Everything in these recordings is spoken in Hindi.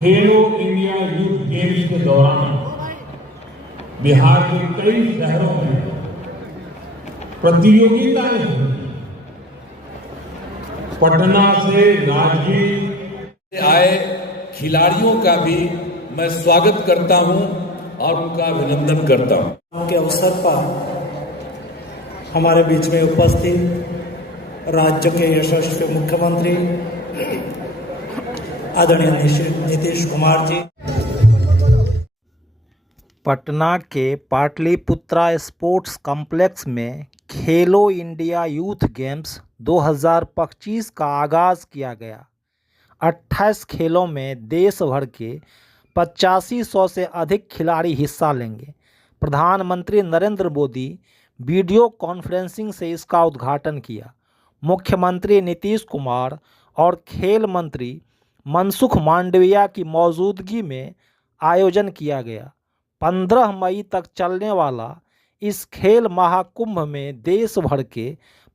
खेलो इंडिया यूथ गेम्स के दौरान बिहार के कई शहरों में प्रतियोगिताएं हुई। पटना से राजगीर आए खिलाड़ियों का भी मैं स्वागत करता हूं और उनका अभिनंदन करता हूं। के अवसर पर हमारे बीच में उपस्थित राज्य के यशस्वी मुख्यमंत्री आदरणीय नीतीश कुमार जी, पटना के पाटलिपुत्रा स्पोर्ट्स कॉम्प्लेक्स में खेलो इंडिया यूथ गेम्स 2025 का आगाज़ किया गया। 28 खेलों में देश भर के 8500 से अधिक खिलाड़ी हिस्सा लेंगे। प्रधानमंत्री नरेंद्र मोदी वीडियो कॉन्फ्रेंसिंग से इसका उद्घाटन किया। मुख्यमंत्री नीतीश कुमार और खेल मंत्री मनसुख मांडविया की मौजूदगी में आयोजन किया गया। 15 मई तक चलने वाला इस खेल महाकुंभ में देश भर के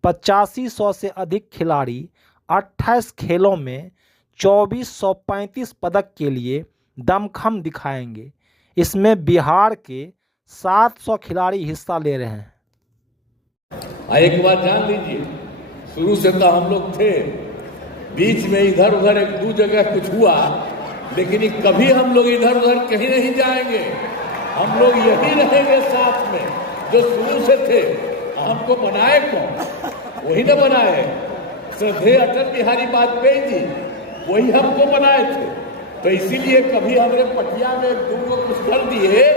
8500 से अधिक खिलाड़ी 28 खेलों में 2435 पदक के लिए दमखम दिखाएंगे। इसमें बिहार के 700 खिलाड़ी हिस्सा ले रहे हैं। एक बात जान लीजिए, शुरू से तो हम लोग थे, बीच में इधर उधर एक दो जगह कुछ हुआ, लेकिन कभी हम लोग इधर उधर कहीं नहीं जाएंगे। हम लोग यही रहेंगे साथ में, जो शुरू से थे। हमको बनाए कौन? वही ना बनाए, श्रद्धेय अटल बिहारी वाजपेयी जी, वही हमको बनाए थे। तो इसीलिए कभी हमने पटिया में दो कुछ कर दिए,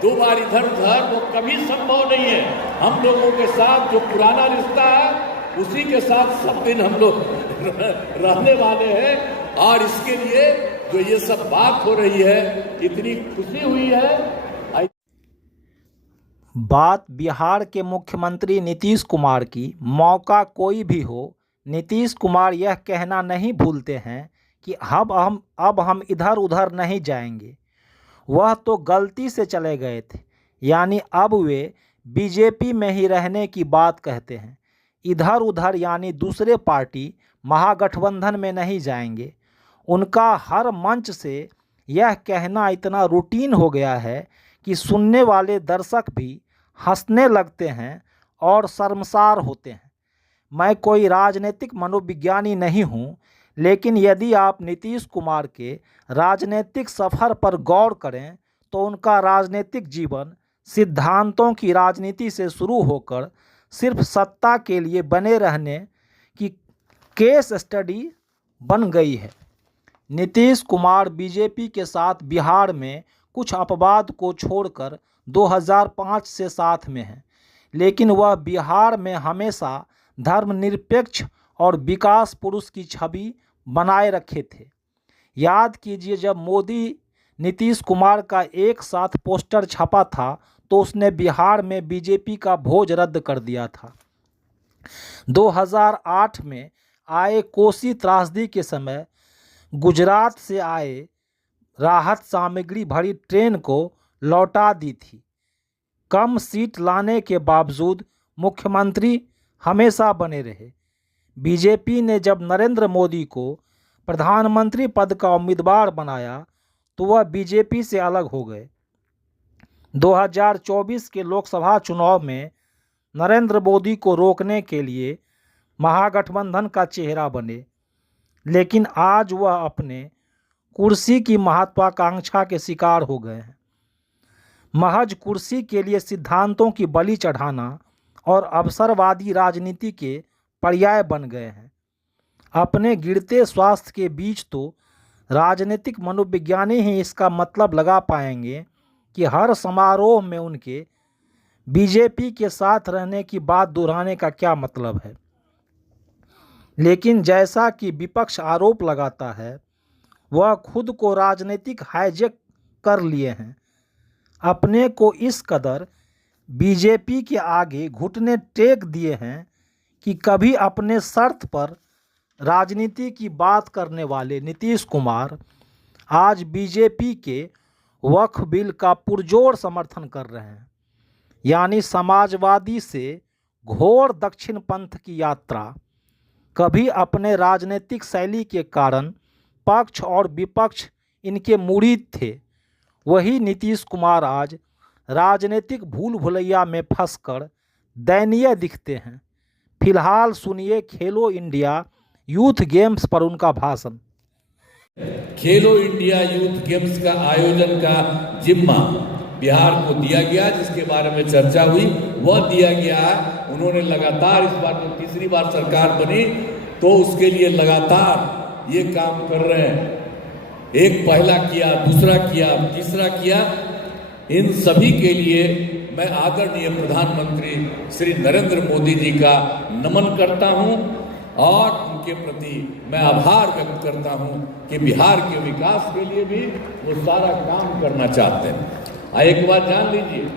2 बार इधर उधर, वो कभी संभव नहीं है। हम लोगों के साथ जो पुराना रिश्ता है, उसी के साथ सब दिन हम लोग रहने वाले हैं। और इसके लिए जो ये सब बात हो रही है, इतनी खुशी हुई है। बात बिहार के मुख्यमंत्री नीतीश कुमार की। मौका कोई भी हो, नीतीश कुमार यह कहना नहीं भूलते हैं कि अब हम इधर उधर नहीं जाएंगे। वह तो गलती से चले गए थे, यानी अब वे बीजेपी में ही रहने की बात कहते हैं। इधर उधर यानी दूसरे पार्टी महागठबंधन में नहीं जाएंगे। उनका हर मंच से यह कहना इतना रूटीन हो गया है कि सुनने वाले दर्शक भी हंसने लगते हैं और शर्मसार होते हैं। मैं कोई राजनीतिक मनोविज्ञानी नहीं हूँ, लेकिन यदि आप नीतीश कुमार के राजनीतिक सफ़र पर गौर करें तो उनका राजनीतिक जीवन सिद्धांतों की राजनीति से शुरू होकर सिर्फ सत्ता के लिए बने रहने की केस स्टडी बन गई है। नीतीश कुमार बीजेपी के साथ बिहार में कुछ अपवाद को छोड़कर 2005 से साथ में हैं, लेकिन वह बिहार में हमेशा धर्मनिरपेक्ष और विकास पुरुष की छवि बनाए रखे थे। याद कीजिए, जब मोदी नीतीश कुमार का एक साथ पोस्टर छपा था तो उसने बिहार में बीजेपी का भोज रद्द कर दिया था। 2008 में आए कोसी त्रासदी के समय गुजरात से आए राहत सामग्री भरी ट्रेन को लौटा दी थी। कम सीट लाने के बावजूद मुख्यमंत्री हमेशा बने रहे। बीजेपी ने जब नरेंद्र मोदी को प्रधानमंत्री पद का उम्मीदवार बनाया तो वह बीजेपी से अलग हो गए। 2024 के लोकसभा चुनाव में नरेंद्र मोदी को रोकने के लिए महागठबंधन का चेहरा बने, लेकिन आज वह अपने कुर्सी की महत्वाकांक्षा के शिकार हो गए हैं। महज कुर्सी के लिए सिद्धांतों की बलि चढ़ाना और अवसरवादी राजनीति के पर्याय बन गए हैं। अपने गिरते स्वास्थ्य के बीच तो राजनीतिक मनोविज्ञानी ही इसका मतलब लगा पाएंगे कि हर समारोह में उनके बीजेपी के साथ रहने की बात दोहराने का क्या मतलब है। लेकिन जैसा कि विपक्ष आरोप लगाता है, वह खुद को राजनीतिक हाईजैक कर लिए हैं। अपने को इस कदर बीजेपी के आगे घुटने टेक दिए हैं कि कभी अपने शर्त पर राजनीति की बात करने वाले नीतीश कुमार आज बीजेपी के वक्फ बिल का पुरजोर समर्थन कर रहे हैं। यानी समाजवादी से घोर दक्षिण पंथ की यात्रा। कभी अपने राजनीतिक शैली के कारण पक्ष और विपक्ष इनके मुरीद थे, वही नीतीश कुमार आज राजनीतिक भूल भुलैया में फंसकर दयनीय दिखते हैं। फिलहाल सुनिए खेलो इंडिया यूथ गेम्स पर उनका भाषण। खेलो इंडिया यूथ गेम्स का आयोजन का जिम्मा बिहार को दिया गया, जिसके बारे में चर्चा हुई वह दिया गया। उन्होंने लगातार, इस बार तो तीसरी बार सरकार बनी तो उसके लिए लगातार ये काम कर रहे हैं। एक पहला किया, दूसरा किया, तीसरा किया। इन सभी के लिए मैं आदरणीय प्रधानमंत्री श्री नरेंद्र मोदी जी का नमन करता हूं और उनके प्रति मैं आभार व्यक्त करता हूं कि बिहार के विकास के लिए भी वो सारा काम करना चाहते हैं। एक बात जान लीजिए,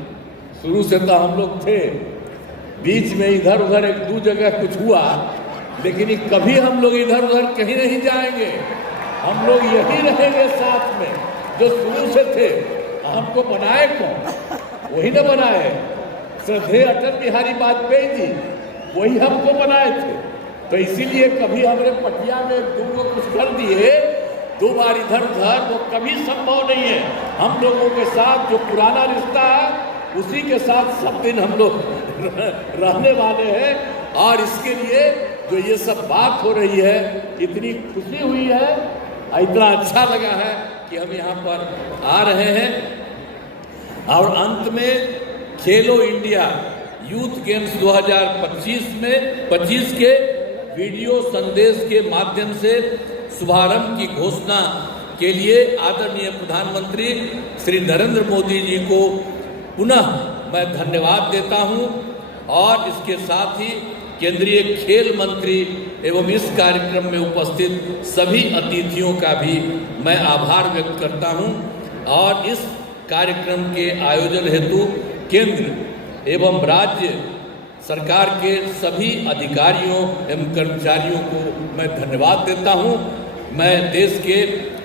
शुरू से तो हम लोग थे, बीच में इधर उधर एक दो जगह कुछ हुआ, लेकिन कभी हम लोग इधर उधर कहीं नहीं जाएंगे। हम लोग यही रहेंगे साथ में, जो शुरू से थे। हमको बनाए कौन? वही ना बनाए, श्रद्धेय अटल बिहारी वाजपेयी जी, वही हमको बनाए थे। तो इसीलिए कभी हमने पटिया में दो कुछ कर दिए, दो बार इधर उधर, वो कभी संभव नहीं है। हम लोगों के साथ जो पुराना रिश्ता है उसी के साथ सब दिन हम लोग रहने वाले हैं। और इसके लिए जो ये सब बात हो रही है, इतनी खुशी हुई है, इतना अच्छा लगा है कि हम यहाँ पर आ रहे हैं। और अंत में खेलो इंडिया यूथ गेम्स 2025 के वीडियो संदेश के माध्यम से शुभारंभ की घोषणा के लिए आदरणीय प्रधानमंत्री श्री नरेंद्र मोदी जी को पुनः मैं धन्यवाद देता हूं। और इसके साथ ही केंद्रीय खेल मंत्री एवं इस कार्यक्रम में उपस्थित सभी अतिथियों का भी मैं आभार व्यक्त करता हूं। और इस कार्यक्रम के आयोजन हेतु केंद्र एवं राज्य सरकार के सभी अधिकारियों एवं कर्मचारियों को मैं धन्यवाद देता हूं। मैं देश के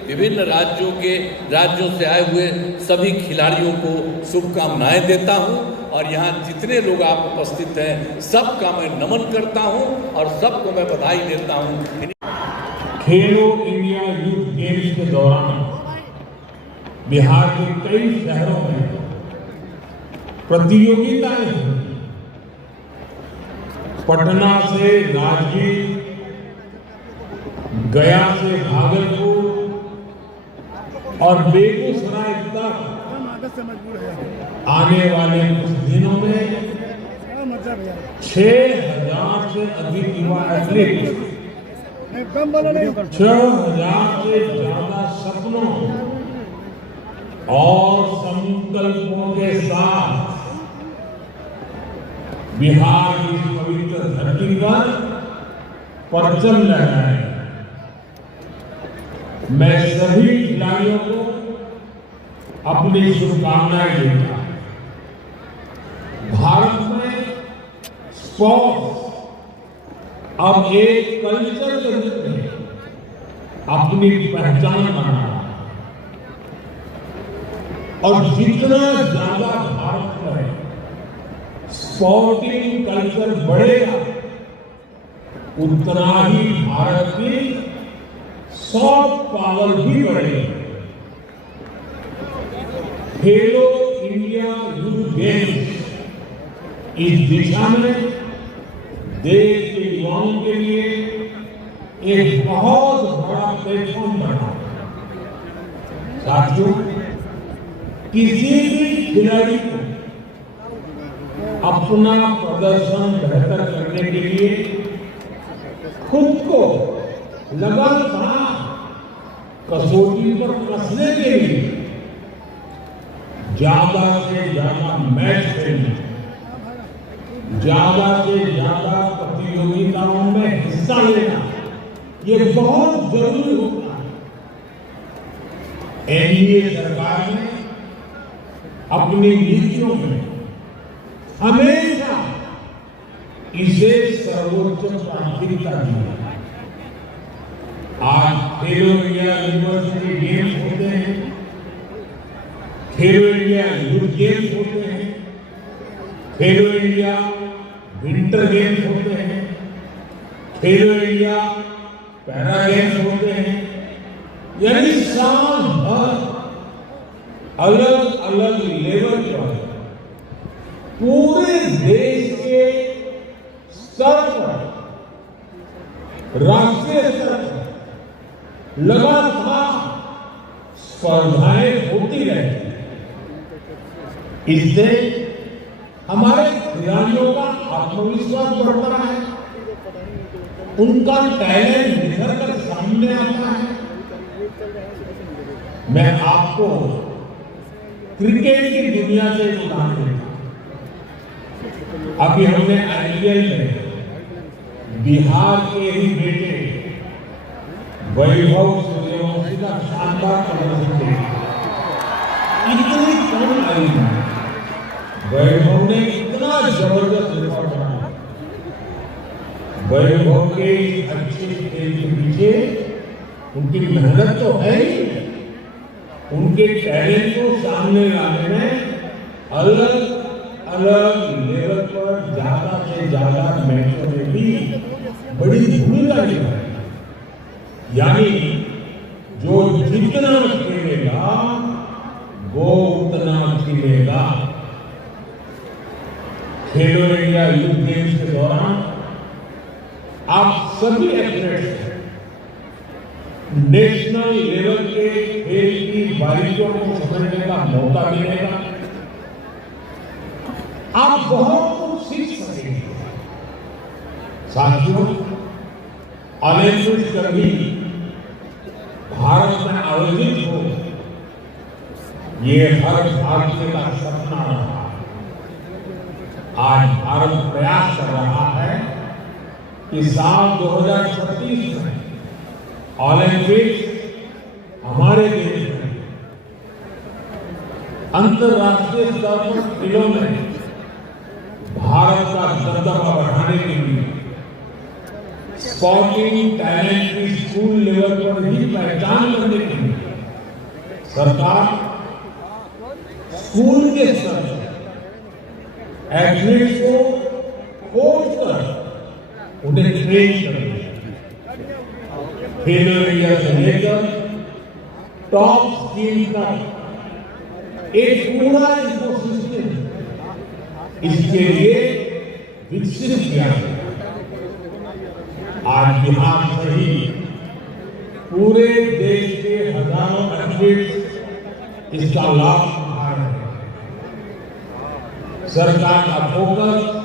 विभिन्न राज्यों से आए हुए सभी खिलाड़ियों को शुभकामनाएं देता हूं। और यहाँ जितने लोग आप उपस्थित हैं सबका मैं नमन करता हूं और सबको मैं बधाई देता हूं। खेलो इंडिया यूथ गेम्स के दौरान बिहार के कई शहरों में प्रतियोगिताएं हुई। पटना से राजगीर, गया से भागलपुर और बेगूसराय तक आने वाले कुछ दिनों में 6,000 से अधिक युवा एथलीट 6,000 से ज्यादा सपनों और संकल्पों के साथ बिहार की पवित्र धरती पर परचम लहराए। मैं सभी खिलाड़ियों को अपनी शुभकामनाएं देता हूं। भारत में स्पोर्ट्स अब एक कल्चर के रूप में अपनी पहचान बना रहा है। और जितना ज्यादा भारत में स्पोर्टिंग कल्चर बढ़ेगा, उतना ही भारत की सॉफ्ट पावर भी बढ़ेगी। खेलो इंडिया यूथ गेम्स इस दिशा में देश के युवाओं के लिए एक बहुत बड़ा प्लेटफॉर्म बना। साथियों, किसी भी खिलाड़ी को अपना प्रदर्शन बेहतर करने के लिए खुद को लगातार कसौटी पर कसने के लिए ज्यादा से ज्यादा मैच खेलना, ज्यादा से ज्यादा प्रतियोगिताओं में हिस्सा लेना, ये बहुत जरूरी होता है। एनडीए सरकार ने अपनी नीतियों में हमेशा इसे सर्वोच्च प्राथमिकता दी है। आज खेलो इंडिया यूनिवर्सिटी गेम्स होते हैं, खेलो इंडिया यूथ गेम्स होते हैं, खेलो इंडिया विंटर गेम्स होते हैं, खेलो इंडिया पैरा गेम्स होते हैं, यानी साल भर अलग अलग लेवल पर पूरे देश के स्तर पर, राष्ट्रीय स्तर पर लगातार स्पर्धाएं होती रहती हैं। इससे हमारे खिलाड़ियों का आत्मविश्वास बढ़ता है, उनका टैलेंट निखर कर सामने आता है। मैं आपको क्रिकेट की दुनिया से एक उदाहरण देता हूं। अभी हमने आईपीएल में बिहार के ही बेटे वैभव सूर्यवंशी का शानदार प्रदर्शन देखा। इतनी कम आयु में वैभव ने इतना जबरदस्त रिकॉर्ड बनाया। वैभव के अच्छे खेल के पीछे उनकी मेहनत तो है ही, उनके टैलेंट को सामने लाने में अलग अलग लेवल पर ज्यादा से ज्यादा मैचों में भी बड़ी भूमिका निभाई। यानी जो जितना खेलेगा वो उतना खिलेगा। खेलो इंडिया यूथ गेम्स के दौरान आप सभी एथलीट्स नेशनल लेवल के खेल की बारीकियों को समझने का मौका मिलेगा। आप बहुत कुछ सीख सकेंगे। साथियों, ओलंपिक्स कभी भारत में आयोजित हो, ये हर भारतीय का सपना रहा। आज भारत प्रयास कर रहा है कि साल 2036 में ओलंपिक्स हमारे देश में अंतर्राष्ट्रीय स्तर पर खेलों में भारत का दबदबा बढ़ाने के लिए स्पोर्टिंग टैलेंट की स्कूल लेवल पर ही पहचान करने के लिए सरकार स्कूल के स्तर पर एथलीट्स को कोच कर उन्हें ट्रेन कर रही है। खेलो इंडिया से लेकर टॉप स्कीम तक एक पूरा इकोसिस्टम इसके लिए विकसित किया गया। आज बिहार सहित पूरे देश के हजारों एथलीट्स इसका लाभ उठा रहे हैं। सरकार का फोकस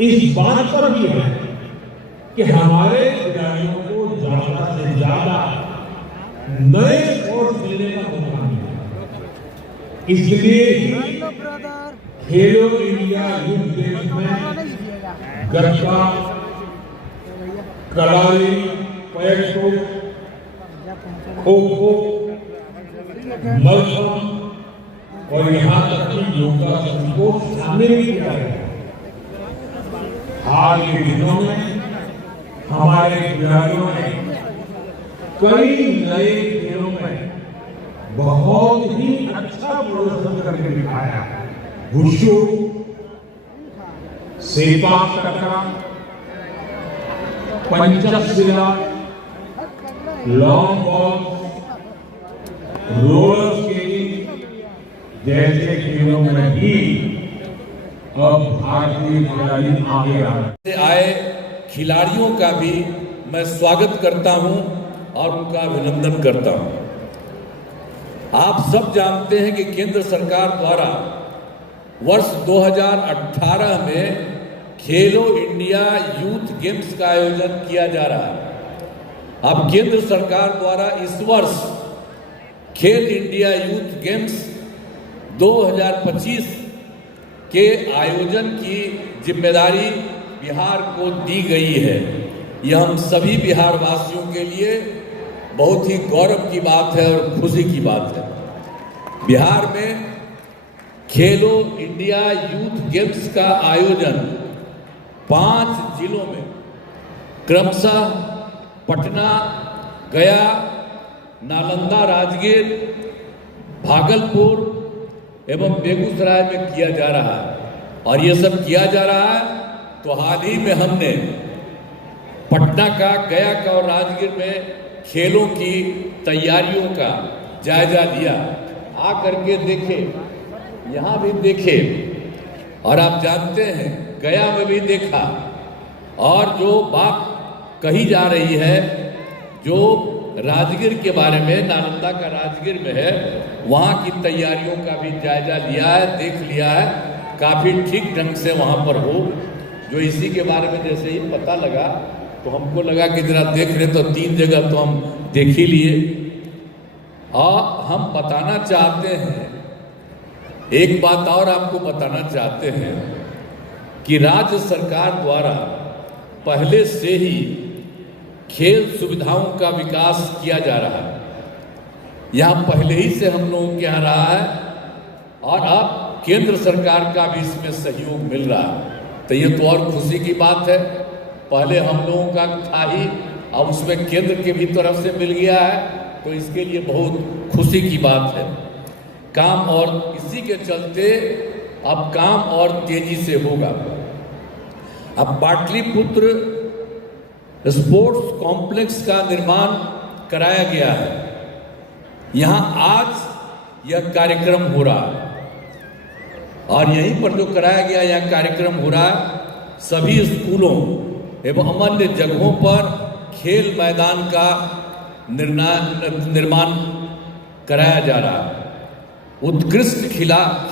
इस बात पर भी है कि हमारे खिलाड़ियों को ज्यादा से ज्यादा नए कोर्स लेने का मौका मिले। इसलिए ही खेलो इंडिया यूथ गेम्स में गरबा, कलारी, पैरतो, खो-खो, मलखम्ब और यहाँ तक कि योगासन को शामिल किया है। हाल के दिनों में हमारे खिलाड़ियों ने कई नए खेलों में बहुत ही अच्छा प्रदर्शन करके दिखाया है। वुशु, सेपाक टकरा, Panchshila, long ball, roller skating जैसे खेलों में भी अब भारतीय खिलाड़ी आगे आ रहे हैं। आए खिलाड़ियों का भी मैं स्वागत करता हूं और उनका अभिनंदन करता हूं। आप सब जानते हैं कि केंद्र सरकार द्वारा वर्ष 2018 में खेलो इंडिया यूथ गेम्स का आयोजन किया जा रहा है। अब केंद्र सरकार द्वारा इस वर्ष खेल इंडिया यूथ गेम्स 2025 के आयोजन की जिम्मेदारी बिहार को दी गई है। यह हम सभी बिहार वासियों के लिए बहुत ही गौरव की बात है और खुशी की बात है। बिहार में खेलो इंडिया यूथ गेम्स का आयोजन 5 जिलों में क्रमशः पटना, गया, नालंदा, राजगीर, भागलपुर एवं बेगूसराय में किया जा रहा है। और ये सब किया जा रहा है तो हाल ही में हमने पटना का, गया का और राजगीर में खेलों की तैयारियों का जायजा लिया। आ करके देखे, यहाँ भी देखे, और आप जानते हैं गया में भी देखा। और जो बात कही जा रही है, जो राजगीर के बारे में, नालंदा का राजगीर में है, वहाँ की तैयारियों का भी जायजा लिया है, देख लिया है, काफ़ी ठीक ढंग से वहाँ पर हो। जो इसी के बारे में जैसे ही पता लगा तो हमको लगा कि जरा देख रहे, तो 3 जगह तो हम देख ही लिए। और हम बताना चाहते हैं, एक बात और आपको बताना चाहते हैं कि राज्य सरकार द्वारा पहले से ही खेल सुविधाओं का विकास किया जा रहा है। यहाँ पहले ही से हम लोगों के यहाँ रहा है, और अब केंद्र सरकार का भी इसमें सहयोग मिल रहा है। तो ये तो और खुशी की बात है। पहले हम लोगों का था ही, अब उसमें केंद्र के भी तरफ से मिल गया है, तो इसके लिए बहुत खुशी की बात है। काम और इसी के चलते अब काम और तेजी से होगा। अब पाटलिपुत्र स्पोर्ट्स कॉम्प्लेक्स का निर्माण कराया गया है। यहाँ आज यह कार्यक्रम हो रहा है, और यहीं पर जो कराया गया यह कार्यक्रम हो रहा है, सभी स्कूलों एवं अन्य जगहों पर खेल मैदान का निर्माण कराया जा रहा है। उत्कृष्ट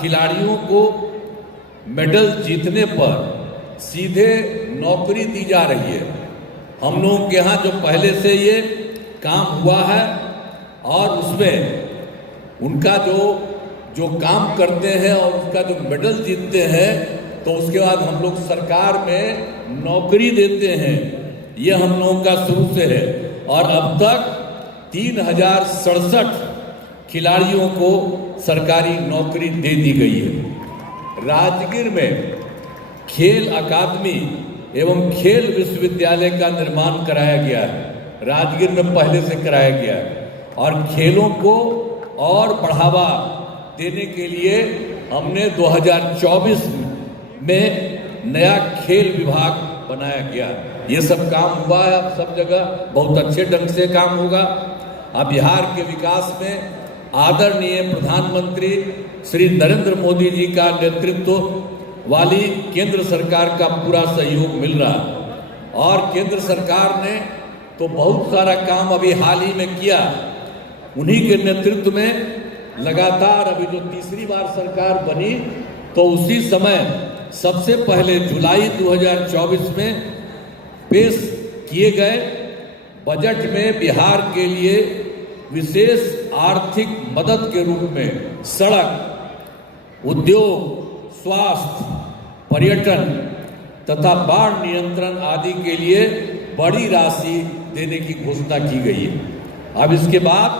खिलाड़ियों को मेडल जीतने पर सीधे नौकरी दी जा रही है। हम लोगों के यहाँ जो पहले से ये काम हुआ है, और उसमें उनका जो काम करते हैं और उसका जो मेडल जीतते हैं, तो उसके बाद हम लोग सरकार में नौकरी देते हैं। ये हम लोगों का शुरू से है, और अब तक 3067 खिलाड़ियों को सरकारी नौकरी दे दी गई है। राजगीर में खेल अकादमी एवं खेल विश्वविद्यालय का निर्माण कराया गया है। राजगीर में पहले से कराया गया है, और खेलों को और बढ़ावा देने के लिए हमने 2024 में नया खेल विभाग बनाया गया। ये सब काम हुआ है, अब सब जगह बहुत अच्छे ढंग से काम होगा। अब बिहार के विकास में आदरणीय प्रधानमंत्री श्री नरेंद्र मोदी जी का नेतृत्व वाली केंद्र सरकार का पूरा सहयोग मिल रहा है। और केंद्र सरकार ने तो बहुत सारा काम अभी हाल ही में किया, उन्हीं के नेतृत्व में लगातार अभी जो तीसरी बार सरकार बनी, तो उसी समय सबसे पहले जुलाई 2024 में पेश किए गए बजट में बिहार के लिए विशेष आर्थिक मदद के रूप में सड़क, उद्योग, स्वास्थ्य, पर्यटन तथा बाढ़ नियंत्रण आदि के लिए बड़ी राशि देने की घोषणा की गई है। अब इसके बाद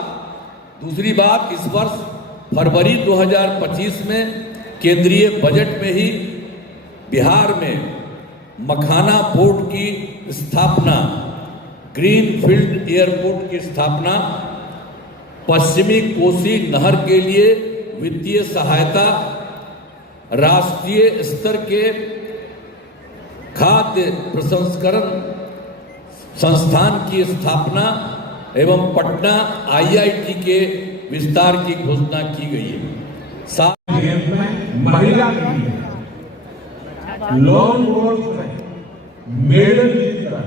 दूसरी बात, इस वर्ष फरवरी 2025 में केंद्रीय बजट में ही बिहार में मखाना पोर्ट की स्थापना, ग्रीन फील्ड एयरपोर्ट की स्थापना, पश्चिमी कोसी नहर के लिए वित्तीय सहायता, राष्ट्रीय स्तर के खाद्य प्रसंस्करण संस्थान की स्थापना एवं पटना IIT के विस्तार की घोषणा की गई है। महिला लॉन वॉल्फ में मेडल जीतकर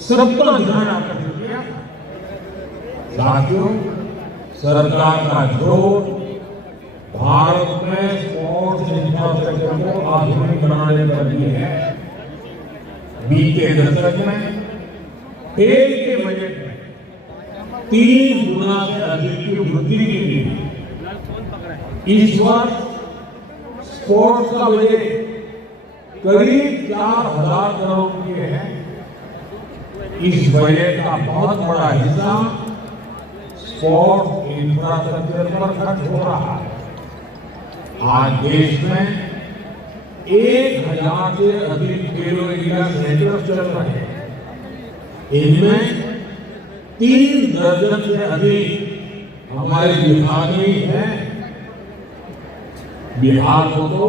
सबका ध्यान आकर्षित किया। साथियों, सरकार का जोर भारत में स्पोर्ट्स इंफ्रास्ट्रक्चर को आधुनिक बनाने पर भी है। बीते दशक में खेल के बजट में 3 गुना से अधिक की वृद्धि की गई। इस वर्ष स्पोर्ट्स का बजट करीब 4000 करोड़ रुपए है। इस बजट का बहुत बड़ा हिस्सा स्पोर्ट्स इंफ्रास्ट्रक्चर पर खर्च हो रहा है। आज देश में 1000 से अधिक खेलो इंडिया सेंटर चल रहे हैं। इनमें 3 दर्जन से अधिक हमारे बिहार में हैं। बिहार को तो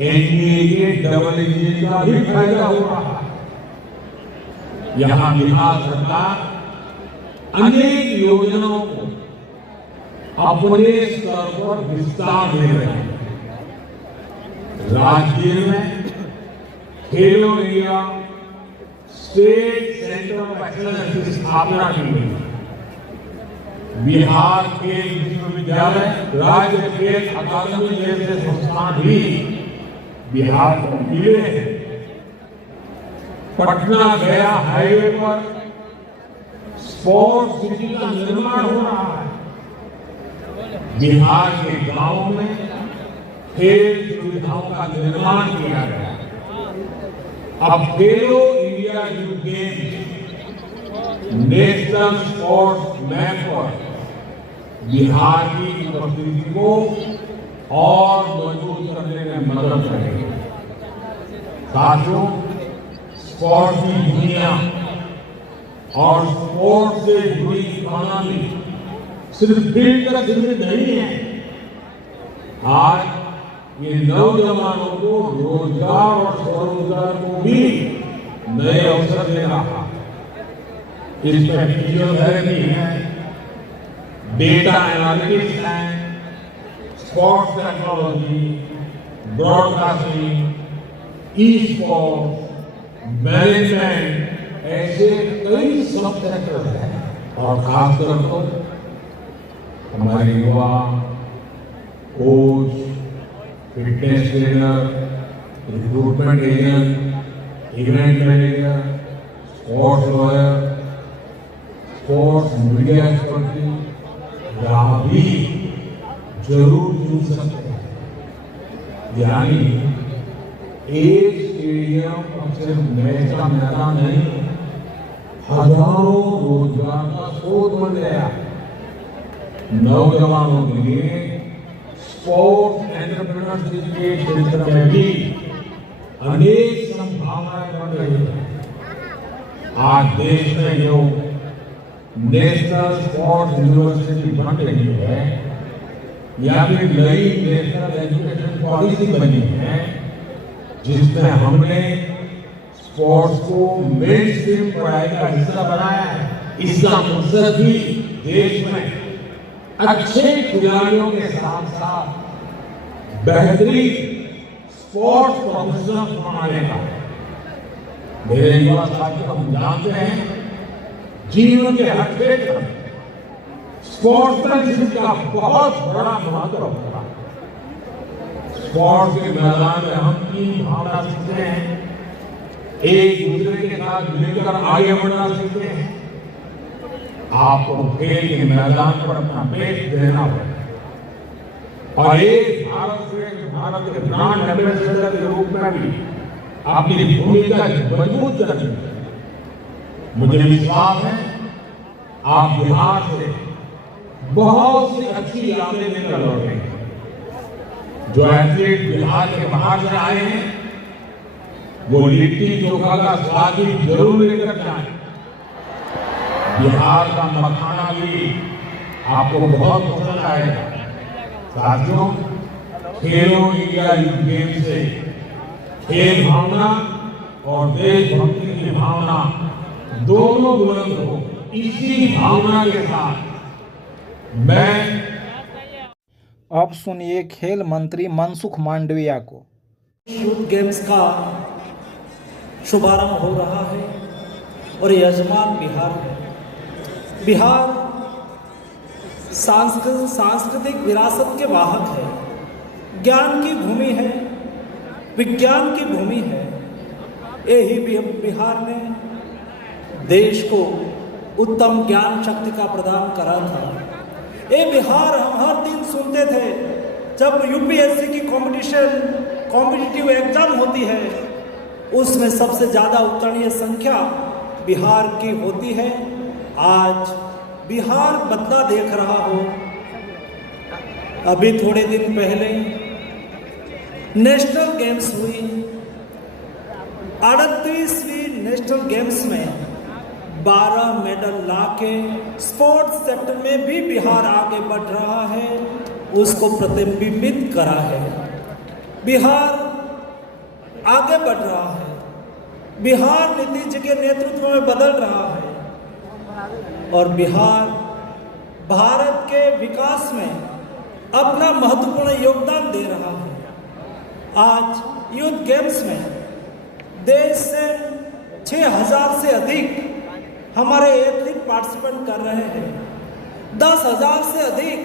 NDA के डबल इंजन का भी फायदा हो रहा है। यहाँ बिहार सरकार अनेक योजनाओं को अपने स्तर पर विस्तार दे रहे हैं। राज्य में खेलो India state centre of excellence की स्थापना की गई। बिहार खेल विश्वविद्यालय, राज्य खेल अकादमी जैसे संस्थान भी बिहार को मिले हैं। पटना गया हाईवे पर स्पोर्ट्स सिटी का निर्माण हो रहा है। बिहार के गांवों में खेल सुविधाओं का निर्माण किया गया। अब खेलो India youth games national sports map पर बिहार की उपस्थिति को और मजबूत करने में मदद करेगी। साथियों, स्पोर्ट्स की दुनिया और स्पोर्ट्स से जुड़ी इकोनॉमी सिर्फ फील्ड का सीमित नहीं है। आज ये नौजवानों को रोजगार और स्वरोजगार को भी नए अवसर दे रहा है। इसमें फिजियोथेरेपी है, डेटा एनालिटिक्स है, sports technology, broadcasting, e sports, management, ऐसे कई सब सेक्टर हैं। और खासकर तो हमारे युवा coach, fitness trainer, recruitment agent, event manager, sports lawyer, sports media expertise यहाँ भी जरूर जुड़ सकते हैं। यानी एक स्टेडियम अब सिर्फ मैच का मैदान नहीं, हजारों रोजगार का स्रोत बन गया। नौजवानों के लिए स्पोर्ट्स एंटरप्रेन्योरशिप के क्षेत्र में भी अनेक संभावनाएं बन रही हैं। आज देश में जो नेशनल स्पोर्ट्स यूनिवर्सिटी बन रही है या फिर नई नेशनल एजुकेशन पॉलिसी बनी है, जिसमें हमने स्पोर्ट्स को मेन स्ट्रीम पढ़ाई का हिस्सा बनाया है, इसका मकसद भी देश में अच्छे खिलाड़ियों के साथ साथ बेहतरीन स्पोर्ट्स प्रोफेशनल बनाने का। मेरे युवा साथियों, हम जानते हैं जीवन के हर क्षेत्र में स्पोर्ट्समैनशिप का बहुत बड़ा महत्व होता है। स्पोर्ट्स के मैदान में हम तीन भावना सीखते हैं, एक दूसरे के साथ मिलकर आगे बढ़ना सीखते हैं। आपको खेल के मैदान पर अपना बेस्ट देना पड़ेगा और एक भारत के ब्रांड एम्बेसडर के रूप में भी अपनी भूमिका मजबूत करनी है। मुझे विश्वास है आप बिहार से बहुत सी अच्छी यादें लेकर लौटेंगे। जो एथलीट बिहार के बाहर से आए हैं वो लिट्टी चोखा का स्वाद भी जरूर लेकर जाएं। बिहार का मखाना भी आपको बहुत पसंद आएगा। साथियों, खेलो इंडिया यूथ गेम्स से खेल भावना और देशभक्ति की भावना दोनों बुलंद हो। इसी भावना के साथ मैं अब सुनिए खेल मंत्री मनसुख मांडविया को। यूथ गेम्स का शुभारंभ हो रहा है और यजमान बिहार है। बिहार सांस्कृतिक विरासत के वाहक है, ज्ञान की भूमि है, विज्ञान की भूमि है। यही बिहार ने देश को उत्तम ज्ञान शक्ति का प्रदान करा था। ये बिहार हम हर दिन सुनते थे जब यूपीएससी की कॉम्पिटिटिव एग्जाम होती है, उसमें सबसे ज़्यादा उत्तीर्ण संख्या बिहार की होती है। आज बिहार बदला देख रहा हो। अभी थोड़े दिन पहले नेशनल गेम्स हुई, 38वीं नेशनल गेम्स में 12 मेडल लाके स्पोर्ट्स सेक्टर में भी बिहार आगे बढ़ रहा है, उसको प्रतिबिंबित करा है। बिहार आगे बढ़ रहा है, बिहार नीतीश जी के नेतृत्व में बदल रहा है। और बिहार भारत के विकास में अपना महत्वपूर्ण योगदान दे रहा है। आज यूथ गेम्स में देश से 6,000 से अधिक हमारे एथलीट पार्टिसिपेट कर रहे हैं। 10,000 से अधिक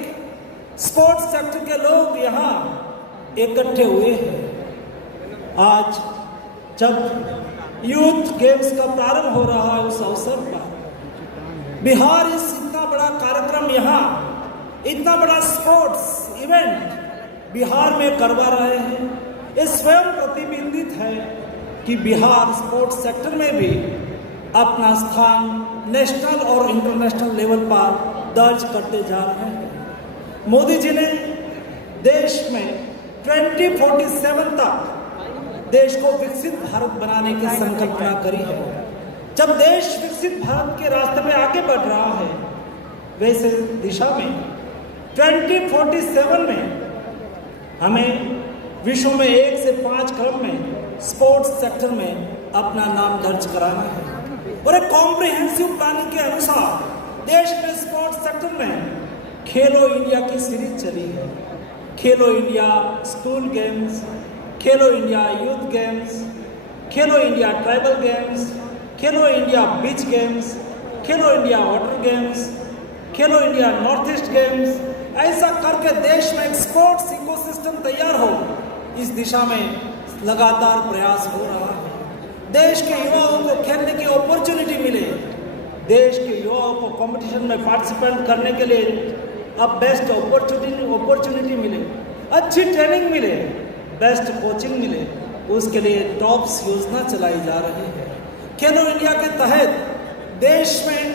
स्पोर्ट्स सेक्टर के लोग यहाँ इकट्ठे हुए हैं। आज जब यूथ गेम्स का प्रारंभ हो रहा है, उस अवसर पर बिहार इस इतना बड़ा कार्यक्रम यहाँ, इतना बड़ा स्पोर्ट्स इवेंट बिहार में करवा रहे हैं। ये स्वयं प्रतिबिंबित है कि बिहार स्पोर्ट्स सेक्टर में भी अपना स्थान नेशनल और इंटरनेशनल लेवल पर दर्ज करते जा रहे हैं। मोदी जी ने देश में 2047 तक देश को विकसित भारत बनाने की संकल्पना करी है। जब देश विकसित भारत के रास्ते में आगे बढ़ रहा है, वैसे दिशा में 2047 में हमें विश्व में 1 से 5 क्रम में स्पोर्ट्स सेक्टर में अपना नाम दर्ज कराना है। और एक कॉम्प्रिहेंसिव प्लानिंग के अनुसार देश में स्पोर्ट्स सेक्टर में खेलो इंडिया की सीरीज चली है। खेलो इंडिया स्कूल गेम्स, खेलो इंडिया यूथ गेम्स, खेलो इंडिया ट्राइबल गेम्स, खेलो इंडिया बीच गेम्स, खेलो इंडिया वाटर गेम्स, खेलो इंडिया नॉर्थ ईस्ट गेम्स। ऐसा करके देश में एक स्पोर्ट्स इकोसिस्टम तैयार हो, इस दिशा में लगातार प्रयास हो रहा है। देश के युवाओं को खेलने की अपॉर्चुनिटी मिले, देश के युवाओं को कंपटीशन में पार्टिसिपेट करने के लिए अब बेस्ट अपॉर्चुनिटी मिले, अच्छी ट्रेनिंग मिले, बेस्ट कोचिंग मिले, उसके लिए टॉप्स योजना चलाई जा रही है। खेलो इंडिया के तहत देश में